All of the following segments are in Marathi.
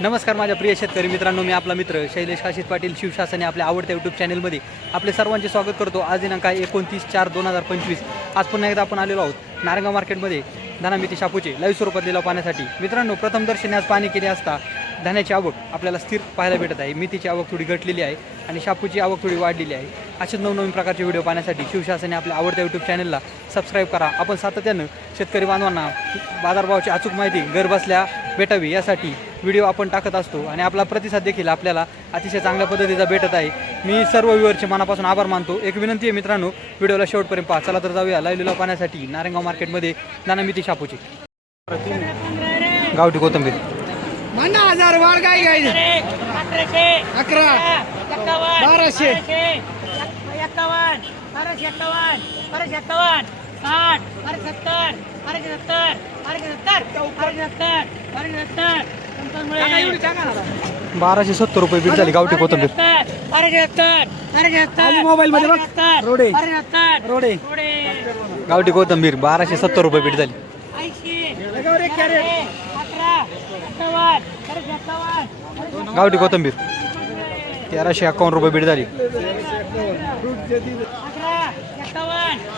नमस्कार माझ्या प्रिय शेतकरी मित्रांनो मी आपला मित्र शैलेश आशिष पाटील शिवशासने आपल्या आवडत्या यूट्यूब चॅनलमध्ये आपले सर्वांचे स्वागत करतो. आज दिनांक एकोणतीस चार दोन हजार पंचवीस. आज पुन्हा एकदा आपण आलेलो आहोत नारंगा मार्केटमध्ये धनामिती शापूचे लाईव्ह स्वरूपात लिलाव पाहण्यासाठी. मित्रांनो प्रथम दर्शनी आज पाणी केले असता धान्याची आवक आपल्याला स्थिर पाहायला भेटत आहे. मितीची आवक थोडी घटलेली आहे आणि शापूची आवक थोडी वाढलेली आहे. असेच नवनवीन प्रकारचे व्हिडिओ पाहण्यासाठी शिवशासने आपल्या आवडत्या यूट्यूब चॅनलला सबस्क्राईब करा. आपण सातत्यानं शेतकरी बांधवांना बाजारभावाची अचूक माहिती घरबसल्या भेटावी यासाठी व्हिडिओ आपण टाकत असतो आणि आपला प्रतिसाद देखील आपल्याला अतिशय चांगल्या पद्धतीचा भेटत आहे. मी सर्व व्ह्युअरचे मनापासून आभार मानतो. एक विनंती आहे मित्रांनो व्हिडिओला शेवटपर्यंत पाहा. चला तर जाऊया लाईव्ह पाहण्यासाठी नारायणगाव मार्केटमध्ये नानामिती शापूची. गावठी कोथंबीर. म्हणा हजार वाढ काय अकराशे अकरा. बाराशे. एक्कावन्न बाराशे एक्कावन्न बाराशे एक्कावन्न साठ बाराशे सत्तर सत्तर बाराशे सत्तर बाराशे सत्तर बाराशे सत्तर. पंचावन्न बाराशे सत्तर रुपये बीट झाली गावठी कोथंबीर. मोबाईल मध्ये बघ. रोडे. रोडे. रोडे. गावठी कोथंबीर बाराशे सत्तर रुपये बीट झाली. गावठी कोथंबीर तेराशे अकावन्न रुपये बीट झाली.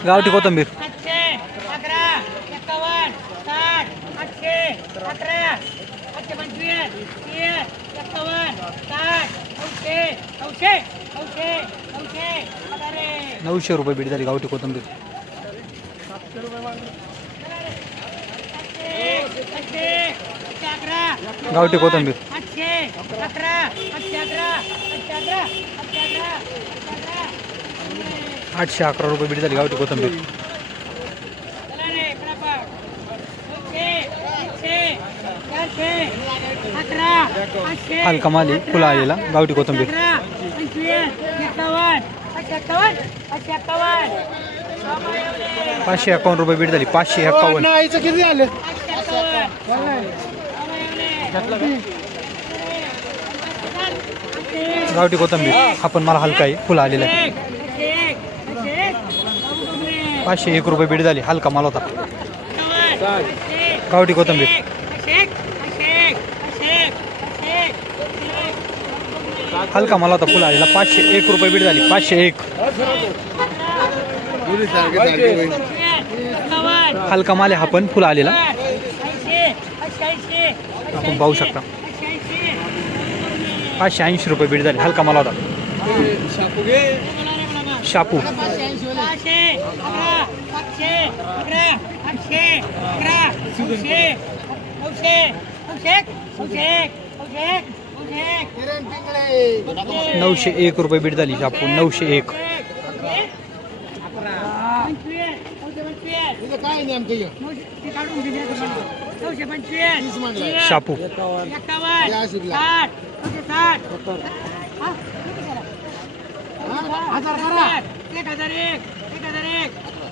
गावठी कोथंबीर आठशे अकरा एक्कावन्न साठ आठशे अकरा आठशे पंचवीस तीस एक्कावन्न साठ नऊशे रुपये बीट झाली गावठी कोथंबीर. गावठी कोथिंबीर. आठशे अकरा रुपये बीट झाली गावठी कोथंबीर. हलका माल फुलं आलेला, गावठी कोथिंबीर. पाचशे एकावन्न रुपये बीट झाली. पाचशे एकावन्न. किती गावठी कोथंबीर. आपण मला हलका आहे. फुलं आलेला आहे. पाचशे एक रुपये बीट झाली. हलका माल होता. गावठी कोथिंबीर. पाचशे एक पाचशे एक पाचशे एक पाचशे एक पाचशे एक हलका मला होता फुल आलेला. पाचशे एक रुपये बीट झाली. पाचशे एक. हलका माल हा पण फुलं आलेला. आपण पाहू शकता. पाचशे ऐंशी रुपये बीट झाली. हलका मला होता. शापू. नऊशे एक रुपये बीट झाली शापू नऊशे एक. शापू. एक हजार एक एक हजार एक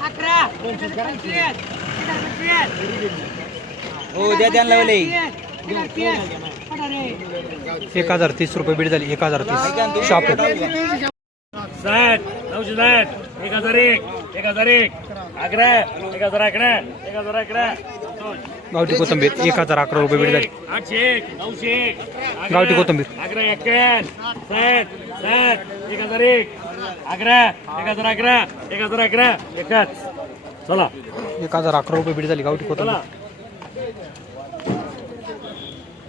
अकरा हो द्या त्यांना लावले. एक हजार तीस रुपये बीट झाली एक हजार तीस शापू साठ नऊशे साठ एक हजार एक एक हजार एक अकरा एक हजार अकरा एक हजार अकरा गावठी कोथंबीर एक हजार अकरा रुपये बीट झाली आठशे एक नऊशे एक गावठी कोथिंबीर. अकरा एक्क्याण्णव साठ साठ एक हजार एक अकरा एक हजार अकरा एक हजार अकरा एकच चला एक हजार अकरा रुपये बीट झाली गावठी कोथंबीर चला, पाचशे एक पाचशे एक अकरा पंचवीस एक्क्याण्णव सहाशे अकरा सातशे अकरा अकरा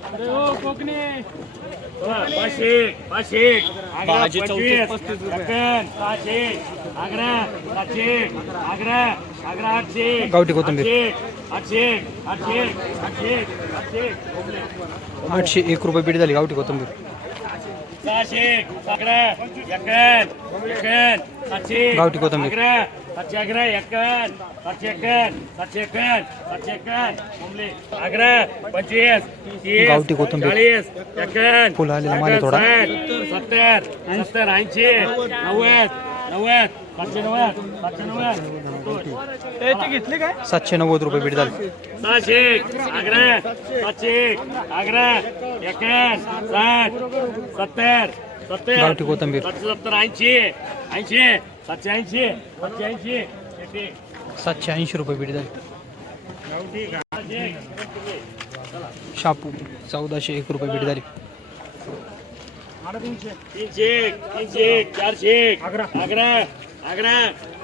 आठशे. गावठी कोथिंबीर. आठशे एक रुपये बीट झाली गावठी कोथंबीर. गावठी कोथिंबीर. सातशे सातशे सातशे सातशे पंचवीस गावठी कोथिंबीर. चाळीस फुलं आलेला माल आहे थोडा. सत्तर सत्तर ऐंशी नव्वद नव्वद सातशे नव्वद सातशे नव्वद घेतले काय सातशे नव्वद रुपये बीट झाली सहाशे अकरा सातशे एक्क्याण्णव साठ सत्तर सत्तर गावठी कोथिंबीर. सातशे सत्तर ऐंशी ऐंशी सातशे ऐंशी सातशे ऐंशी एक- एक. सातशे ऐंशी रुपये बीट झाली. शापू चौदाशे एक रुपये बीट झाली तीनशे एक तीनशे एक चारशे एक. अकरा अकरा अकरा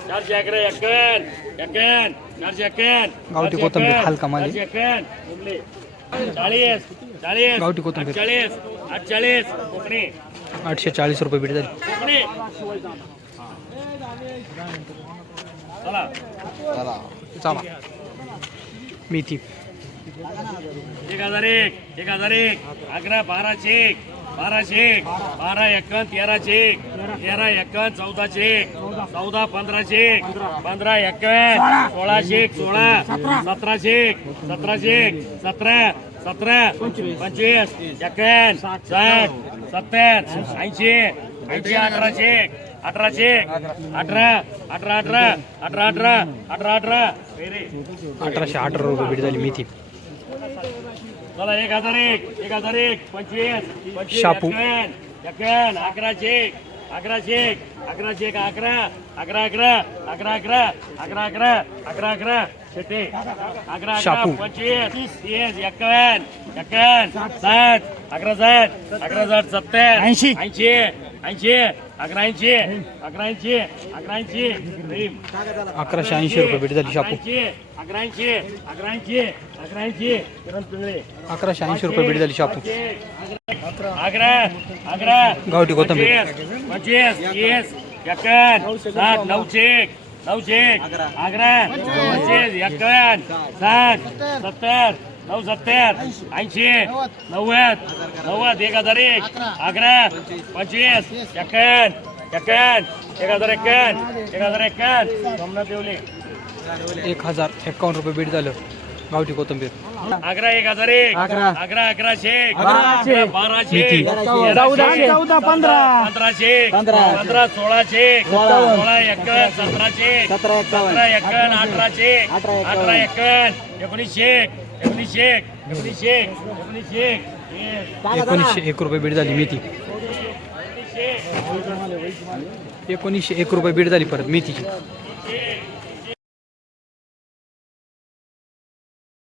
चारशे अकरा एक्कन एक्कन चारशे एक्कन गावठी कोथिंबीर, हलका माल. आहे. चारशे एक्कन चाळीस चाळीस गावठी कोथिंबीर. चाळीस अठ्ठेचाळीस कोकणी. आठशे चाळीस रुपये बीट झाली कोकणी. चला. मेथी एक हजार एक एक हजार एक. अकरा बारा चेक बारा चेक बारा एक्कन तेरा चेक तेरा एक्कन चौदा चेक चौदा पंधरा चेक पंधरा एक्कन सोळा चेक सोळा सतरा चेक सतरा चेक सतरा सतरा पंचवीस एक्कन साठ सत्तर ऐंशी ऐंशी अकरा चेक. अठराशे अठरा अठरा अठरा अठरा अठरा अठरा अठरा. अठराशे अठरा रुपये बीट झाली मेथी. चला एक हजार एक एक हजार एक पंचवीस शापू. अकराशे एक अकराशे एक अकराशे एक अकरा अकरा अकरा अकरा अकरा अकरा अकरा अकरा अकरा शेटे. अकरा अकरा. पंचवीस तीस एक्कन एक्कन साठ अकरा साठ अकरा साठ सत्तर ऐंशी. ऐंशी. अकराशे ऐंशी रुपये भेट झाली शापू. अकराशे ऐंशी रुपये भेट झाली शापू. गावठी कोथंबीर. सात नऊशे नऊशे अकरा पंचवीस एक्कावन्न साठ सत्तर नऊ सत्तर ऐंशी नव्वद नव्वद एक हजार एक अकरा पंचवीस एक्कन एक्कन एक हजार एक्कन एक हजार एक्कन सोमनाथ देवले. एक हजार एक्कावन्न रुपये बीट झालं. गावठी कोथिंबीर. अकरा एक हजार एक. अकरा. अकरा अकराशे एक. अकरा बाराशे? एक, चौदा एक, पंधरा. पंधराशे एक, पंधरा. सोळाशे एक, सोळा. एक्कन सतराशे एक, सतरा एक्कन अठराशे एक, अठरा एक्कन एकोणीसशे एक, एकोणीसशे एक रुपये बीड झाली मेथी. एकोणीसशे एक रुपये बीड झाली परत मेथीची.